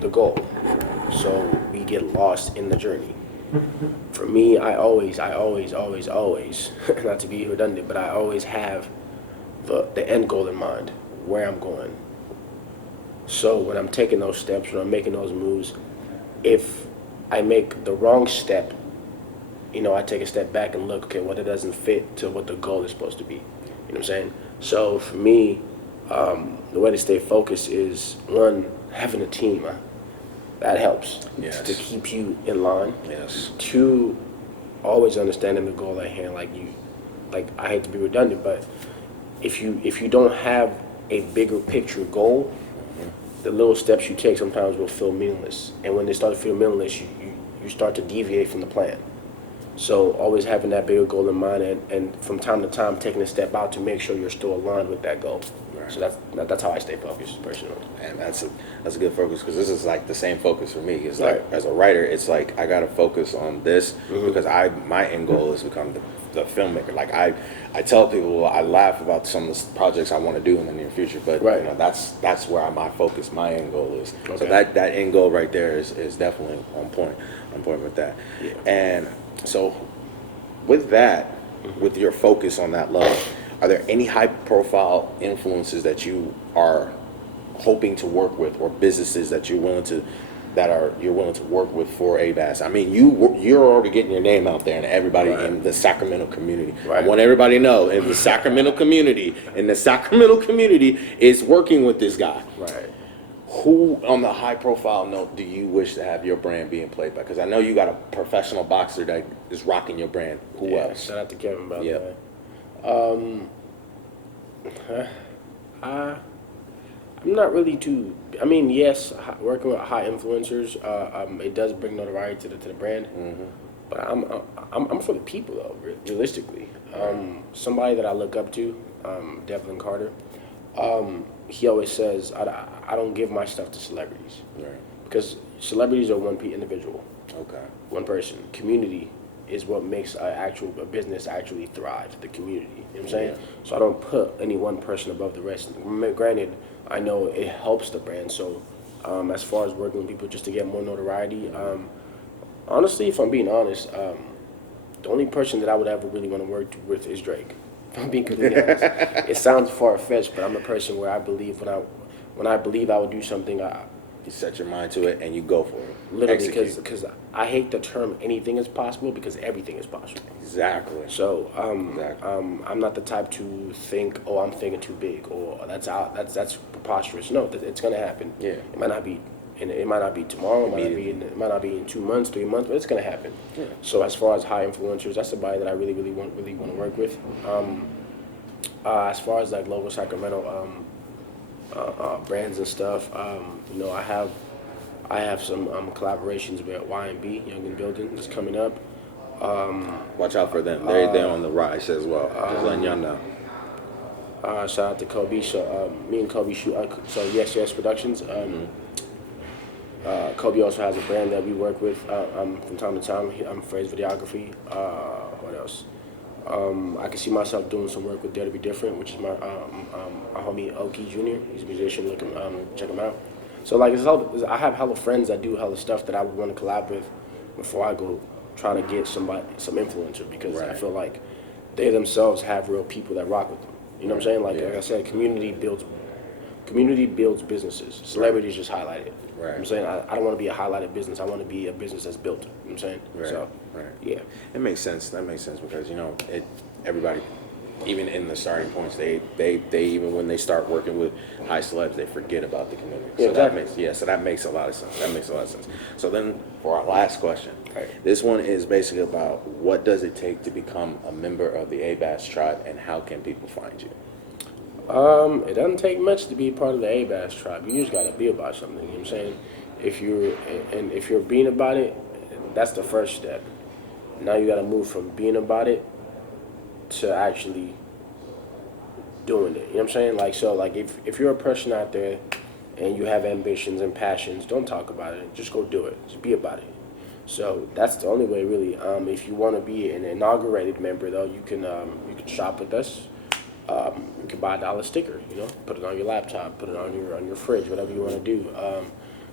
the goal. So we get lost in the journey. For me, I always, not to be redundant, but I always have the end goal in mind, where I'm going. So when I'm taking those steps, when I'm making those moves, if I make the wrong step, I take a step back and look, okay, what it doesn't fit to what the goal is supposed to be. You know what I'm saying? So for me, the way to stay focused is, one, having a team. That helps to keep you in line. Yes. Two, always understanding the goal at hand. Like I hate to be redundant, but if you don't have a bigger picture goal, the little steps you take sometimes will feel meaningless. And when they start to feel meaningless, you start to deviate from the plan. So always having that bigger goal in mind, and from time to time taking a step out to make sure you're still aligned with that goal. Right. So that's how I stay focused personally. And that's a good focus, because this is like the same focus for me. It's like as a writer, it's like I gotta focus on this because my end goal is to become the filmmaker. Like I tell people, I laugh about some of the projects I want to do in the near future, but that's where my focus, my end goal is. Okay. So that end goal right there is definitely on point with that. Yeah. And so with that, with your focus on that level, are there any high profile influences that you are hoping to work with, or businesses that you're willing to work with for ABAS? I mean, you're already getting your name out there, and everybody in the Sacramento community. I want everybody to know, in the Sacramento community, is working with this guy. Right. Who on the high profile note do you wish to have your brand being played by? Because I know you got a professional boxer that is rocking your brand. Who else? Shout out to Kevin, by the way. I'm not really too. I mean, yes, working with high influencers, it does bring notoriety to the brand. But I'm for the people though. Realistically, somebody that I look up to, Devlin Carter. He always says, I don't give my stuff to celebrities, because celebrities are one individual. Okay. One person. Community is what makes a business actually thrive. The community. You know what I'm saying? Yeah. So I don't put any one person above the rest. Granted, I know it helps the brand. So as far as working with people just to get more notoriety, honestly, if I'm being honest, the only person that I would ever really want to work with is Drake. If I'm being completely honest. It sounds far-fetched, but I'm a person where I believe when I believe I will do something, you set your mind to it and you go for it. Literally, because I hate the term anything is possible, because everything is possible. Exactly. So I'm not the type to think, oh, I'm thinking too big, or that's preposterous. No, it's gonna happen. Yeah. It might not be. And it might not be tomorrow. It might not be in 2 months, 3 months, but it's gonna happen. Yeah. So as far as high influencers, that's somebody that I really want to work with. As far as like local Sacramento brands and stuff, I have some collaborations with Y&B, Young and Building, that's coming up. Watch out for them. They're on the rise as well. Just letting y'all know. Shout out to Kobe. So me and Kobe shoot. So Yes Productions. Kobe also has a brand that we work with from time to time. I'm for his videography. What else? I can see myself doing some work with Dare to Be Different, which is my homie Oki Jr. He's a musician. Look him, check him out. So like, I have hella friends that do hella stuff that I would want to collab with before I go try to get some influencer, because I feel like they themselves have real people that rock with them. You know what I'm saying? Like I said, community builds businesses. Celebrities just highlight it. Right. I'm saying I don't want to be a highlighted business. I want to be a business that's built. You know what I'm saying? Right. So, yeah. It makes sense. That makes sense because everybody, even in the starting points, they even when they start working with high celebs, they forget about the community. Yeah, so exactly. that makes a lot of sense. So then for our last question, this one is basically about what does it take to become a member of the ABAS tribe and how can people find you? It doesn't take much to be part of the ABAS tribe. You just gotta be about something. You know what I'm saying? If you're being about it, that's the first step. Now you gotta move from being about it to actually doing it. You know what I'm saying? Like, so like if you're a person out there and you have ambitions and passions, don't talk about it. Just go do it. Just be about it. So that's the only way, really. If you want to be an inaugurated member, though, you can shop with us. You can buy a $1 sticker, you know, put it on your laptop, put it on your fridge, whatever you want to do.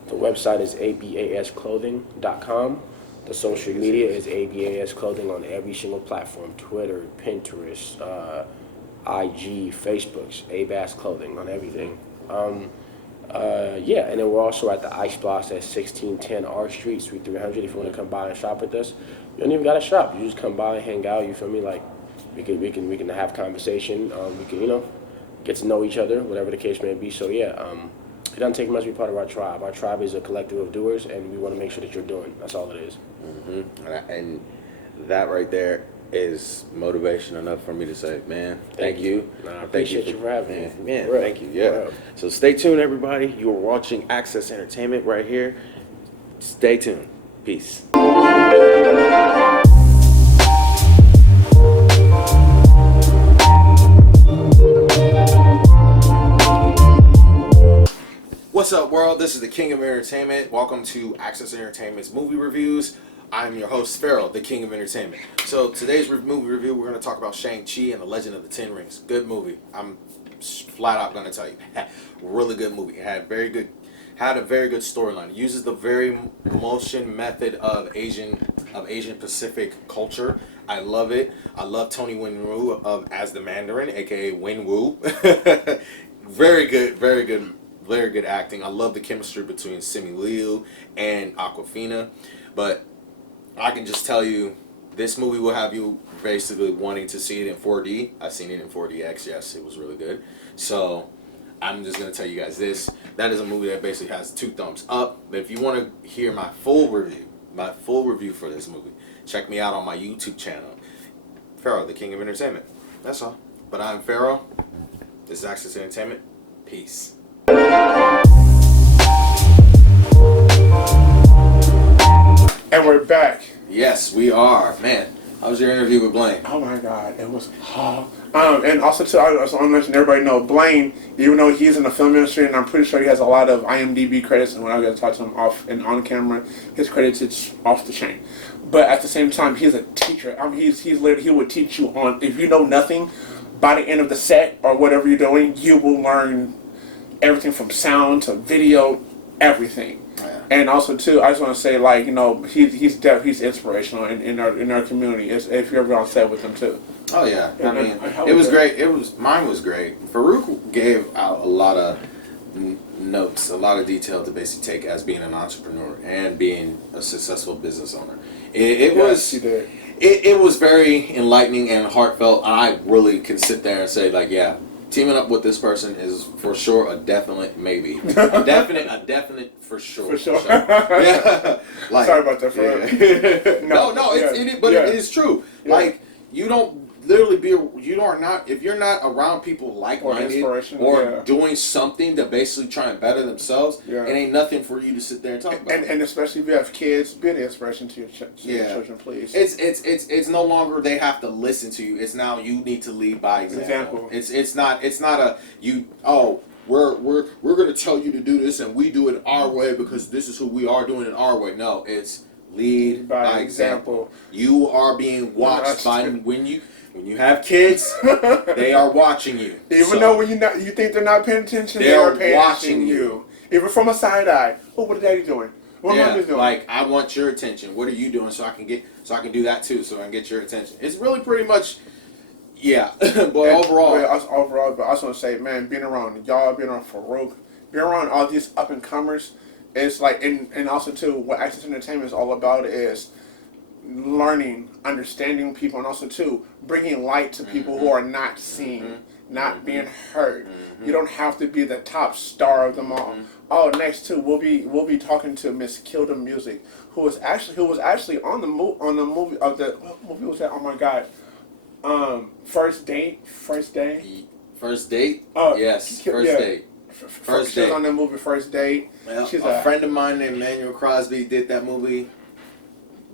The website is abasclothing.com. The social media is ABAS Clothing on every single platform: Twitter, Pinterest, IG, Facebook's ABAS Clothing on everything. And then we're also at the Ice Blocks at 1610 R Street, Suite 300. If you want to come by and shop with us, you don't even got to shop. You just come by and hang out. You feel me? Like, we can have conversation. We can, get to know each other, whatever the case may be. So it doesn't take much to be part of our tribe. Our tribe is a collective of doers, and we want to make sure that you're doing. That's all it is. Mm-hmm. And that right there is motivation enough for me to say, man, thank you. I appreciate you for having me. Man, thank you. Yeah. So stay tuned, everybody. You are watching Access Entertainment right here. Stay tuned. Peace. What's up, world? This is the King of Entertainment. Welcome to Access Entertainment's movie reviews. I'm your host, FAROUQ, the King of Entertainment. So today's movie review, we're going to talk about Shang-Chi and the Legend of the Ten Rings. Good movie. I'm flat out going to tell you. Really good movie. It had a very good storyline. It uses the very motion method of Asian Pacific culture. I love it. I love Tony Wen-woo as the Mandarin, aka Wen-woo. Very good acting. I love the chemistry between Simu Liu and Awkwafina. But I can just tell you, this movie will have you basically wanting to see it in 4D. I've seen it in 4DX. Yes, it was really good. So I'm just going to tell you guys this. That is a movie that basically has 2 thumbs up. But if you want to hear my full review for this movie, check me out on my YouTube channel, FAROUQ, the King of Entertainment. That's all. But I'm FAROUQ. This is Access Entertainment. Peace. And we're back. Yes, we are. Man, how was your interview with BLAINE? Oh my God, it was. And also too, I just want to mention, everybody know BLAINE, even though he's in the film industry, and I'm pretty sure he has a lot of IMDb credits, and when I get to talk to him off and on camera, his credits, it's off the chain. But at the same time, he's a teacher. He's literally, he would teach you on, if you know nothing, by the end of the set or whatever you're doing, you will learn everything from sound to video, everything. And also too, I just want to say, like, he's inspirational in our community. If you're ever on set with him too. Oh yeah, I mean, it was great. Mine was great. FAROUQ gave out a lot of notes, a lot of detail to basically take as being an entrepreneur and being a successful business owner. It was very enlightening and heartfelt. I really can sit there and say, like, yeah, teaming up with this person is for sure a definite maybe. A definite for sure. For sure. Yeah. Like, sorry about that, FAROUQ. It is true. Yeah. Like, you don't literally if you're not around people like-minded or doing something to basically try and better themselves, it ain't nothing for you to sit there and talk about. And especially if you have kids, be an inspiration to your children, please. It's no longer they have to listen to you. It's now you need to lead by example. It's not a you we're gonna tell you to do this and we do it our way because this is who we are doing it our way. No, it's Lead by example. You are being watched by when you have kids. They are watching you. Even though when you think they're not paying attention, they are paying watching you. Even from a side eye. Oh, what is daddy doing? What mommy's doing? Like, I want your attention. What are you doing so I can do that too, so I can get your attention. It's really pretty much, yeah. But overall, but I just want to say, man, being around y'all, being around FAROUQ, being around all these up and comers, it's like, and also too, what Access Entertainment is all about is learning, understanding people, and also too bringing light to people who are not seen, not being heard. You don't have to be the top star of them all. Oh, next too, we'll be talking to Miss Kilda Music, who was actually on the movie of the what movie was that? Oh my God, First Day. Oh yes, First Date. She was on that movie First Date. Well, she's a friend of mine named Manuel Crosby did that movie.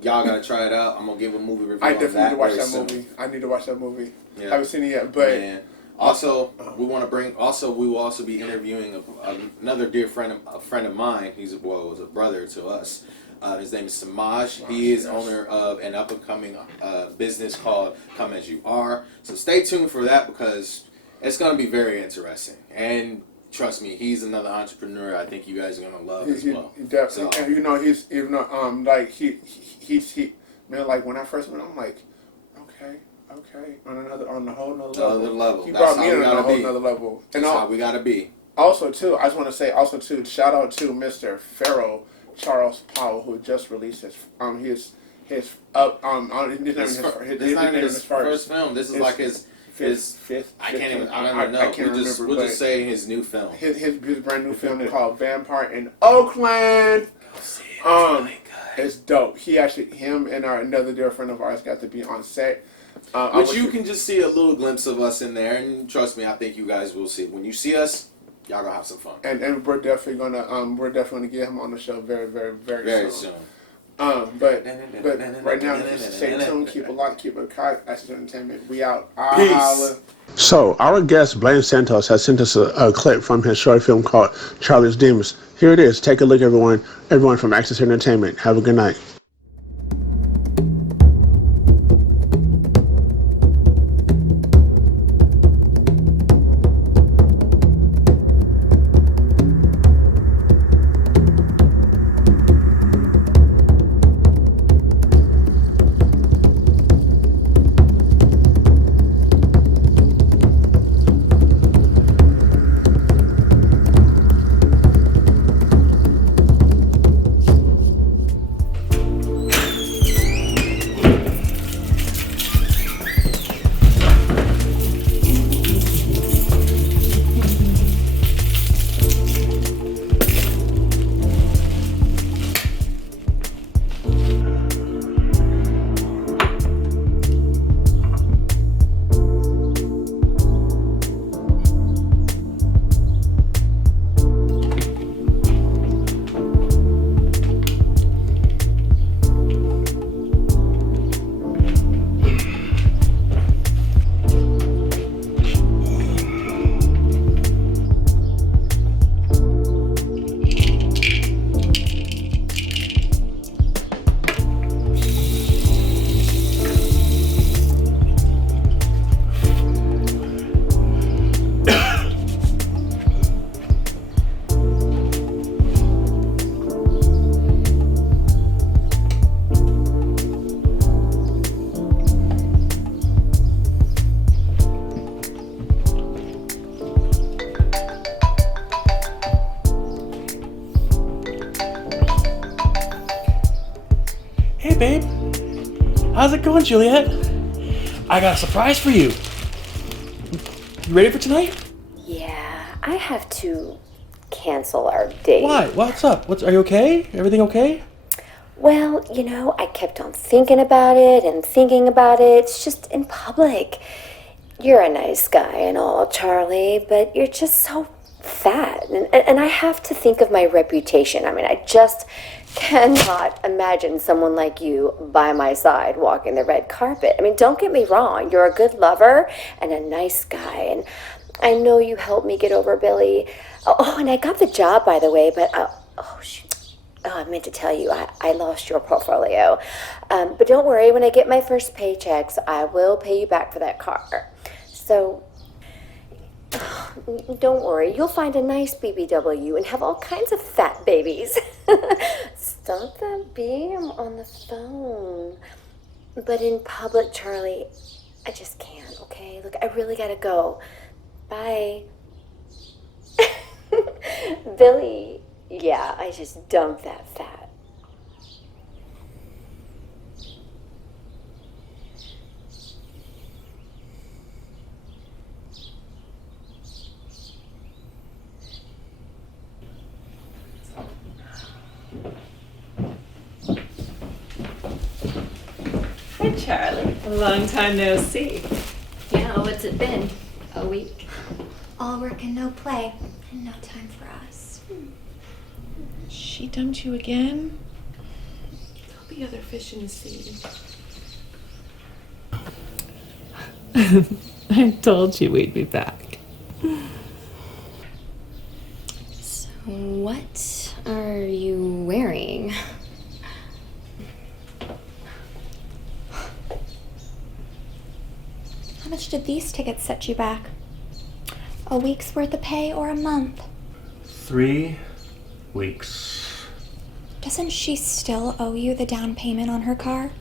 Y'all gotta try it out. I'm gonna give a movie review. I definitely need to watch that movie. I need to watch that movie. Yeah. I haven't seen it yet, but. Man. Also, we will also be interviewing another dear friend, a friend of mine. Was a brother to us. His name is Samaj. He is owner of an up and coming business called Come As You Are. So stay tuned for that because it's going to be very interesting. And trust me, he's another entrepreneur. I think you guys are going to love as well. Definitely. So, and you know, he's like he man, like when I first met him, I'm like, okay, on a whole nother level. He brought me on a whole nother level. And that's how we gotta be. Also, too, I just want to say, shout out to Mr. FAROUQ Charles Powell, who just released his first film. This is like his fifth. I don't know. We'll just say his new film. His brand new film called Vampire in Oakland. It's dope. Him and another dear friend of ours got to be on set. Which you can just see a little glimpse of us in there, and trust me, I think you guys will see. When you see us, y'all gonna have some fun. And we're definitely gonna get him on the show very soon. But right now, just stay tuned, keep it locked, keep it cocked. Access Entertainment, we out. Peace. So our guest BLAINE Santos has sent us a clip from his short film called Charlie's Demons. Here it is. Take a look, everyone from Access Entertainment. Have a good night. Babe, how's it going, Juliet? I got a surprise for you. You ready for tonight? Yeah, I have to cancel our date. Why? What's up? Are you okay? Everything okay? Well, I kept on thinking about it. It's just in public. You're a nice guy and all, Charlie, but you're just so fat. And I have to think of my reputation. I mean, I just cannot imagine someone like you by my side walking the red carpet. I mean, don't get me wrong. You're a good lover and a nice guy. And I know you helped me get over Billy. Oh, and I got the job, by the way, but shoot. I meant to tell you, I lost your portfolio. But don't worry, when I get my first paychecks, I will pay you back for that car. So, don't worry, you'll find a nice BBW and have all kinds of fat babies. Stop that beam on the phone. But in public, Charlie, I just can't, okay? Look, I really gotta go. Bye. Billy, yeah, I just dumped that fat. Hi, Charlie. A long time no see. Yeah, what's it been? A week? All work and no play, and no time for us. She dumped you again? There'll be other fish in the sea. I told you we'd be back. So what are you wearing? How much did these tickets set you back? A week's worth of pay or a month? 3 weeks. Doesn't she still owe you the down payment on her car?